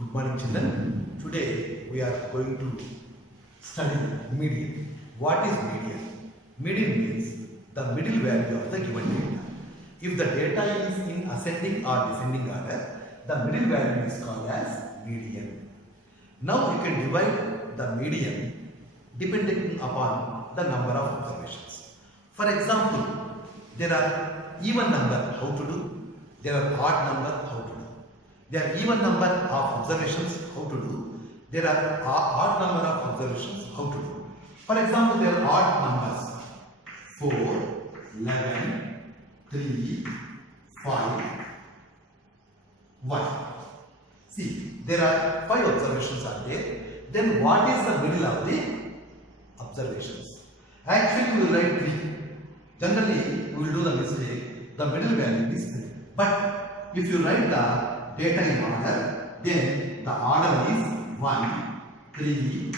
Good morning, children. Today we are going to study median. What is median? Median means the middle value of the given data. If the data is in ascending or descending order, the middle value is called as median. Now we can divide the median depending upon the number of observations. For example, there are even number, how to do? There are odd number, how to do? There are even number of observations, how to do? There are odd number of observations, how to do? For example, there are odd numbers 4, 11, 3, 5, 1. See, there are 5 observations are there. Then what is the middle of the observations? Actually, we will write 3. Generally, we will do the mistake. The middle value is 3. But if you write the data in order, then the order is 1, 3,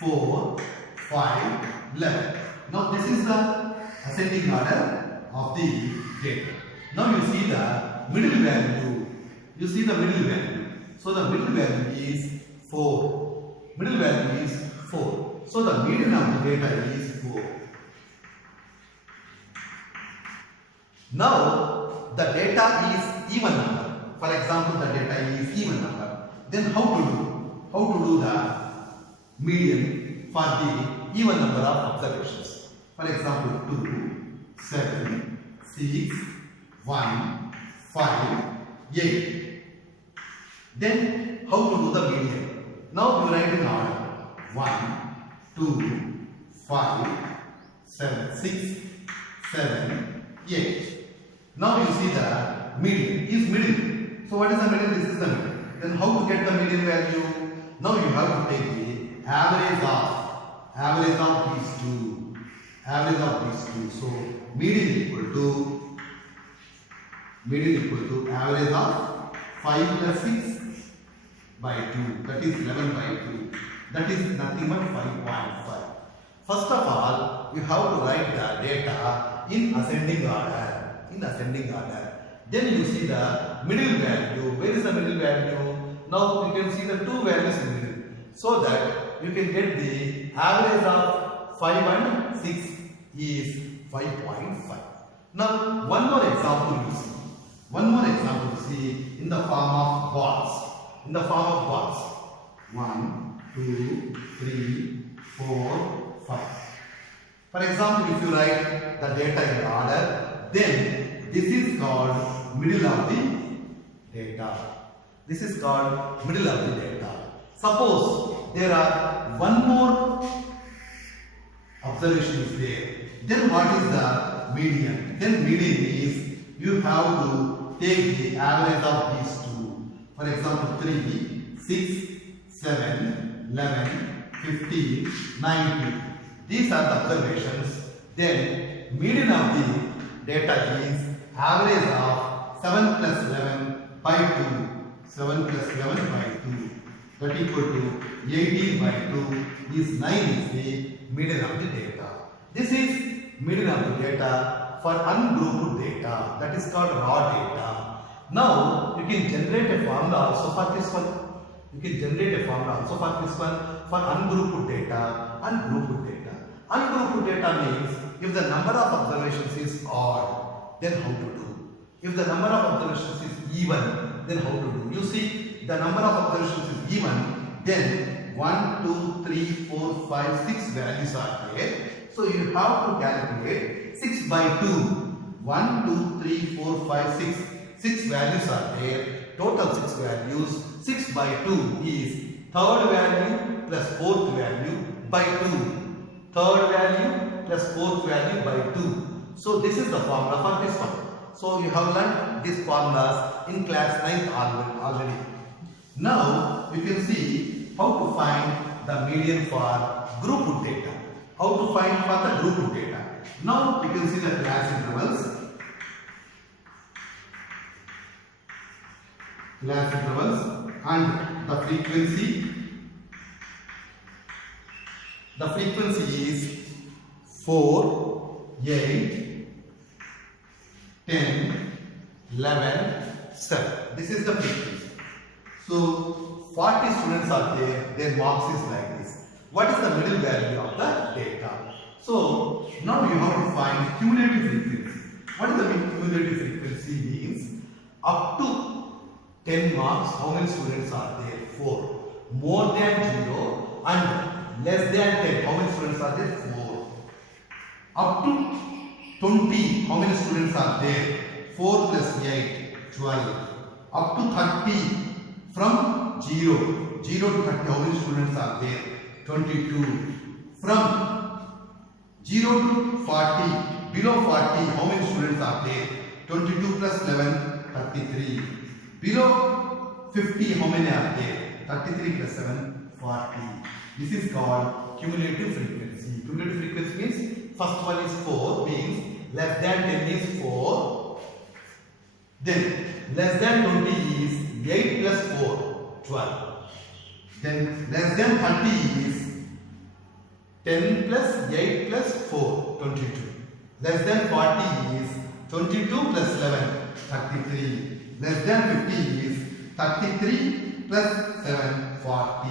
4, 5, 11. Now this is the ascending order of the data. Now you see the middle value. You see the middle value. So the middle value is 4. Middle value is 4. So the median of the data is 4. Now the data is even number. For example, the data is even number. Then how to do? How to do the median for the even number of observations? For example, 2, 7, 6, 1, 5, 8. Then how to do the median? Now we write in order 1, 2, 5, 7, 6, 7, 8. Now you see the median is middle. So what is the median? This is the median. Then how to get the median value? Now you have to take the average of these two. Average of these two. So median equal to average of 5 plus 6 by 2. That is 11 by 2. That is nothing but 5.5. First of all, you have to write the data in ascending order. Then you see the middle value. Where is the middle value? Now you can see the two values in the middle. So that you can get the average of 5 and 6 is 5.5. Now one more example you see in the form of bars. 1, 2, 3, 4, 5. For example, if you write the data in order, then this is called middle of the data. Suppose there are one more observation is there. Then what is the median? Then median is you have to take the average of these two. For example, 3, 6, 7, 11, 15, 19. These are the observations. Then median of the data is average of 7 plus 11 by 2. 7 plus 11 by 2. That equal to 18 by 2 is 9 is the median of the data. This is median of the data for ungrouped data. That is called raw data. Now you can generate a formula also for this one. For ungrouped data and grouped data. Ungrouped data means if the number of observations is odd, then how to do? If the number of observations is even, then how to do? You see, the number of observations is even, then 1, 2, 3, 4, 5, 6 values are there. So you have to calculate 6 by 2. 1, 2, 3, 4, 5, 6. 6 values are there. Total 6 values. 6 by 2 is third value plus fourth value by 2. Third value plus fourth value by 2. So this is the formula for this one. So you have learned these formulas in class 9 already. Now you can see how to find the median for grouped data. How to find for the grouped data. Now you can see the class intervals. And the frequency. The frequency is 4, 8, 10, 11, 7. This is the frequency. So 40 students are there, their marks is like this. What is the middle value of the data? So now you have to find cumulative frequency. What is the cumulative frequency means? Up to 10 marks, how many students are there? 4. More than 0 and less than 10, how many students are there? 4. Up to 20, how many students are there? 4 plus 8, 12. Up to 30, from 0 to 30, how many students are there? 22. From 0 to 40, below 40, how many students are there? 22 plus 11, 33. Below 50, how many are there? 33 plus 7, 40. This is called cumulative frequency. Cumulative frequency means first one is 4, means less than 10 is 4. Then less than 20 is 8 plus 4, 12. Then less than 30 is 10 plus 8 plus 4, 22. Less than 40 is 22 plus 11, 33. Less than 50 is 33 plus 7, 40.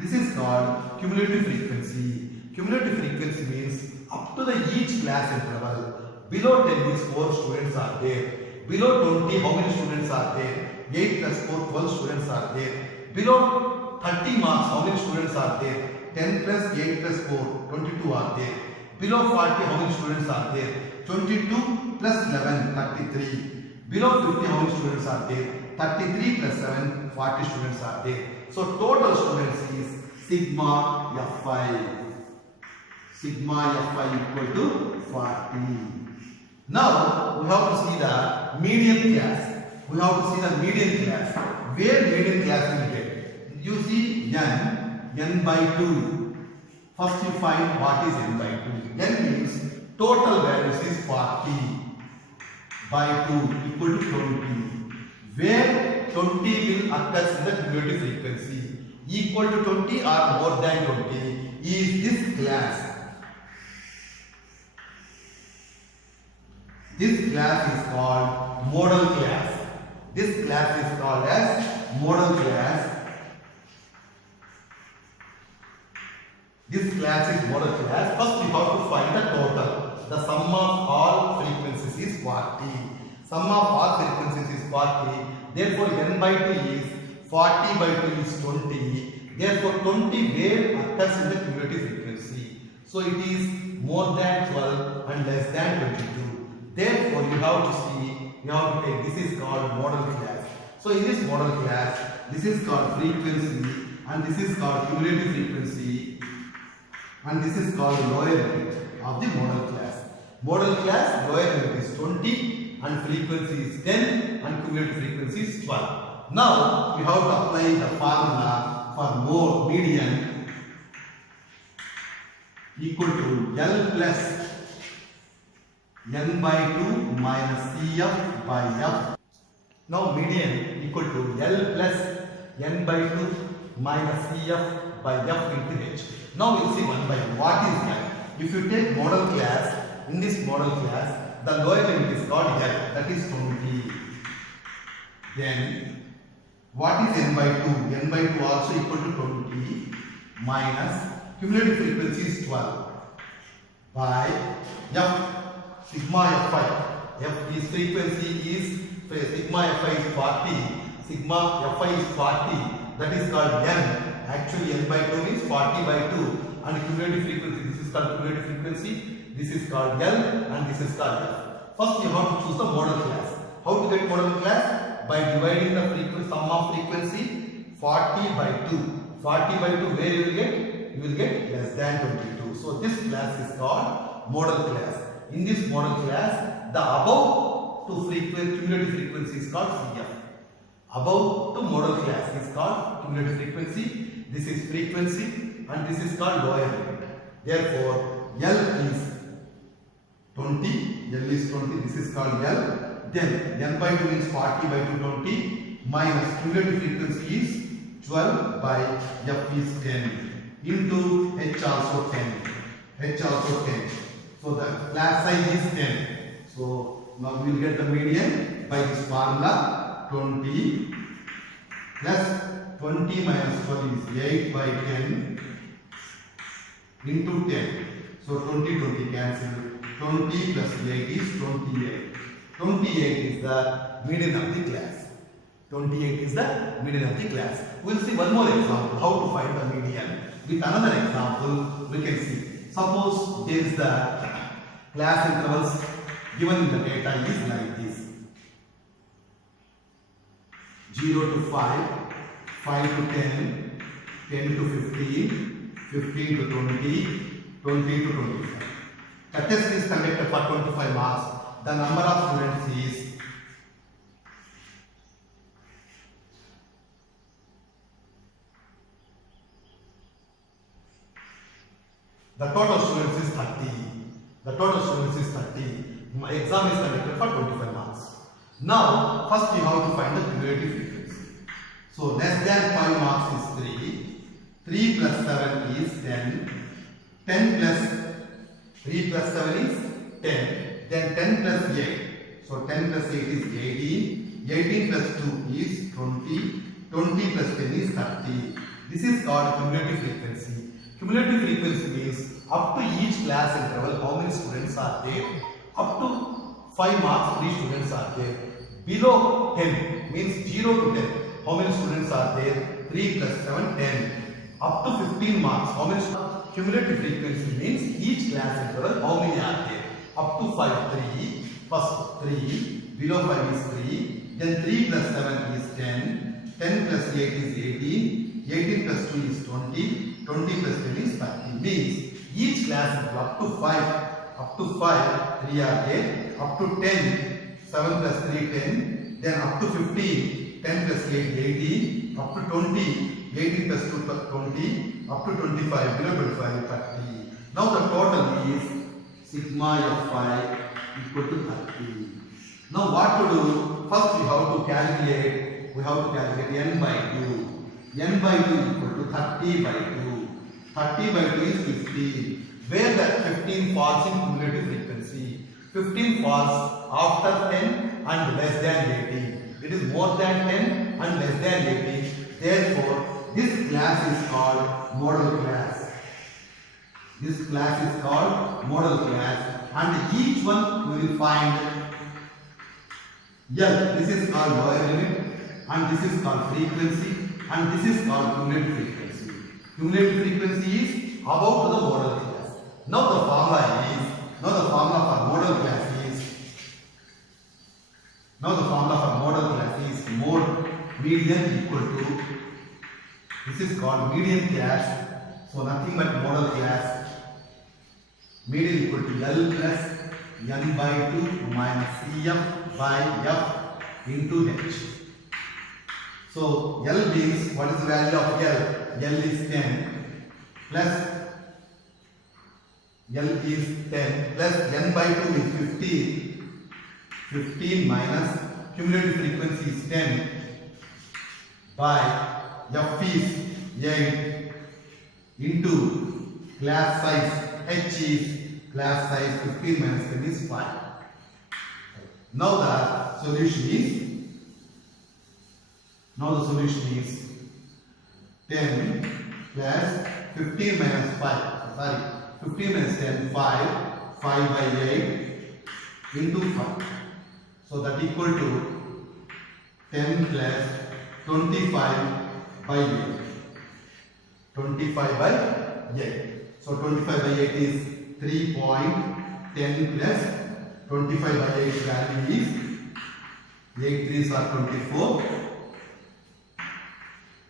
This is called cumulative frequency. Cumulative frequency means up to the each class interval. Below 10 is 4 students are there. Below 20, how many students are there? 8 plus 4, 12 students are there. Below 30 marks, how many students are there? 10 plus 8 plus 4, 22 are there. Below 40, how many students are there? 22 plus 11, 33. Below 50, how many students are there? 33 plus 7, 40 students are there. So total students is sigma F5. Sigma F5 equal to 40. Now we have to see the median class. We have to see the median class. Where median class will get? You see n by 2. First you find what is n by 2. N means total values is 40 by 2 equal to 20. Where 20 will occur in the cumulative frequency. Equal to 20 or more than 20 is this class. This class is called model class. This class is called as model class. This class is model class. First we have to find the total. The sum of all frequencies is 40. Sum of all frequencies is 40. Therefore n by 2 is 40 by 2 is 20. Therefore 20 where occurs in the cumulative frequency. So it is more than 12 and less than 22. Therefore you have to see, you have to take, this is called model class. So in this model class, this is called frequency and this is called cumulative frequency and this is called lower limit of the model class. Model class lower limit is 20 and frequency is 10 and cumulative frequency is 12. Now we have to apply the formula for median equal to L plus n by 2 minus Cf by f. Now median equal to L plus n by 2 minus Cf by f into h. Now we'll see one by one. What is L? If you take model class, in this model class, the lower limit is called L, that is 20. Then what is n by 2? N by 2 also equal to 20 minus cumulative frequency is 12 by f. Sigma F5. F is frequency is sigma F5 is 40. Sigma F5 is 40. That is called n. Actually n by 2 is 40 by 2. And cumulative frequency, this is called cumulative frequency. This is called L and this is called F. First you have to choose the model class. How to get model class? By dividing the frequency, sum of frequency 40 by 2. 40 by 2 where you will get? You will get less than 22. So this class is called model class. In this model class, the above to cumulative frequency is called Cf. Above to model class is called cumulative frequency. This is frequency and this is called lower limit. Therefore, L is 20. L is 20. This is called L. Then n by 2 is 40 by 220 minus cumulative frequency is 12 by f is 10 into h also 10. H also 10. So the class size is 10. So now we will get the median by this formula 20 plus 20 minus 12 is 8 by 10 into 10. So 20 cancel. 20 plus 8 is 28. 28 is the median of the class. 28 is the median of the class. We will see one more example how to find the median. With another example, we can see. Suppose there is the class intervals given in the data is like this: 0 to 5, 5 to 10, 10 to 15, 15 to 20, 20 to 25. The test is conducted for 25 marks. The number of students is the total students is 30. The total students is 30. My exam is conducted for 25 marks. Now, first we have to find the cumulative frequency. So, less than 5 marks is 3. 3 plus 7 is 10. 10 plus 3 plus 7 is 10. Then 10 plus 8. So, 10 plus 8 is 18. 18 plus 2 is 20. 20 plus 10 is 30. This is called cumulative frequency. Cumulative frequency means up to each class interval how many students are there. Up to 5 marks 3 students are there. Below 10 means 0 to 10 how many students are there. 3 plus 7 10. Up to 15 marks how many students. Cumulative frequency means each class interval how many are there. Up to 5 3. First 3. Below 5 is 3. Then 3 plus 7 is 10. 10 plus 8 is 18. 18 plus 2 is 20. 20 plus 10 is 30. Means each class interval up to 5. Up to 5, 3 are there. Up to 10, 7 plus 3, 10. Then up to 15, 10 plus 8, 18. Up to 20, 18 plus 2, 20. Up to 25, below 25, 30. Now the total is sigma f5 equal to 30. Now what to do? First we have to calculate. We have to calculate n by 2. N by 2 equal to 30 by 2. 30 by 2 is 15. Where that 15 falls in cumulative frequency. 15 falls after 10 and less than 18. It is more than 10 and less than 18. Therefore, this class is called model class. This class is called model class, and each one we will find L. This is called lower limit, and this is called frequency, and this is called cumulative frequency. Cumulative frequency is about the model class. Now the formula for model class is mod median equal to, this is called median class. So nothing but model class. Median equal to L plus n by 2 minus Cf by f into h. So L means, what is the value of L? L is 10 plus L is 10 plus n by 2 is 15. 15 minus cumulative frequency is 10 by f is 8 into class size h is class size 15 minus 10 is 5. Now the solution is 10 plus 15 minus 5. 15 minus 10, 5 by 8 into 5. So that equal to 10 plus 25 by 8. 25 by 8. So 25 by 8 is 3.10 plus 25 by 8 value is 8 3s are 24.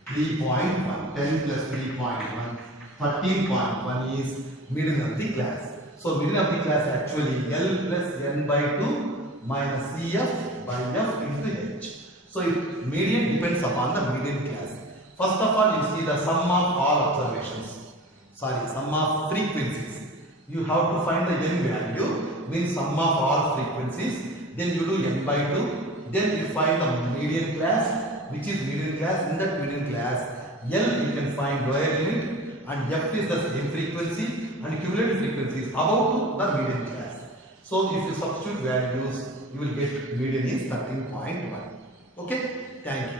3.1. 10 plus 3.1. 13.1 is median of the class. So median of the class actually L plus n by 2 minus Cf by f into h. So median depends upon the median class. First of all, you see the sum of all observations. Sum of frequencies. You have to find the n value, means sum of all frequencies. Then you do n by 2. Then you find the median class, which is median class. In that median class, L you can find lower limit, and f is the same frequency, and cumulative frequency is about the median class. So if you substitute values, you will get median is 13.1. Okay, thank you.